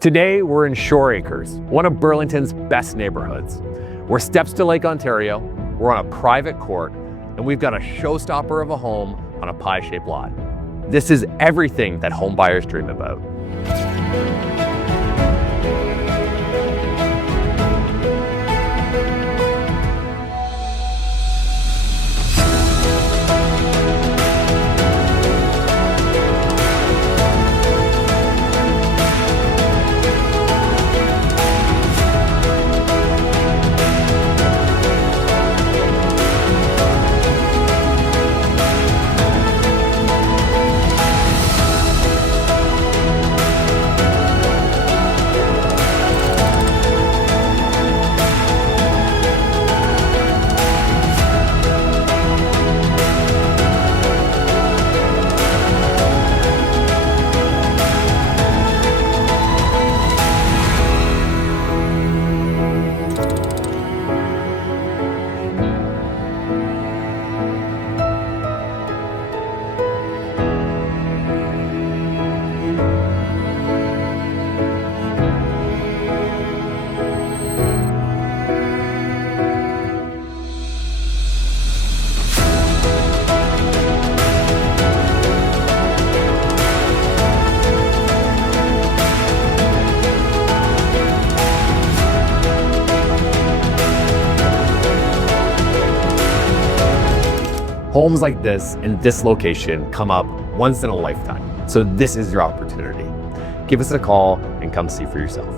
Today, we're in Shore Acres, one of Burlington's best neighborhoods. We're steps to Lake Ontario, we're on a private court, and we've got a showstopper of a home on a pie-shaped lot. This is everything that home buyers dream about. Homes like this in this location come up once in a lifetime. So this is your opportunity. Give us a call and come see for yourself.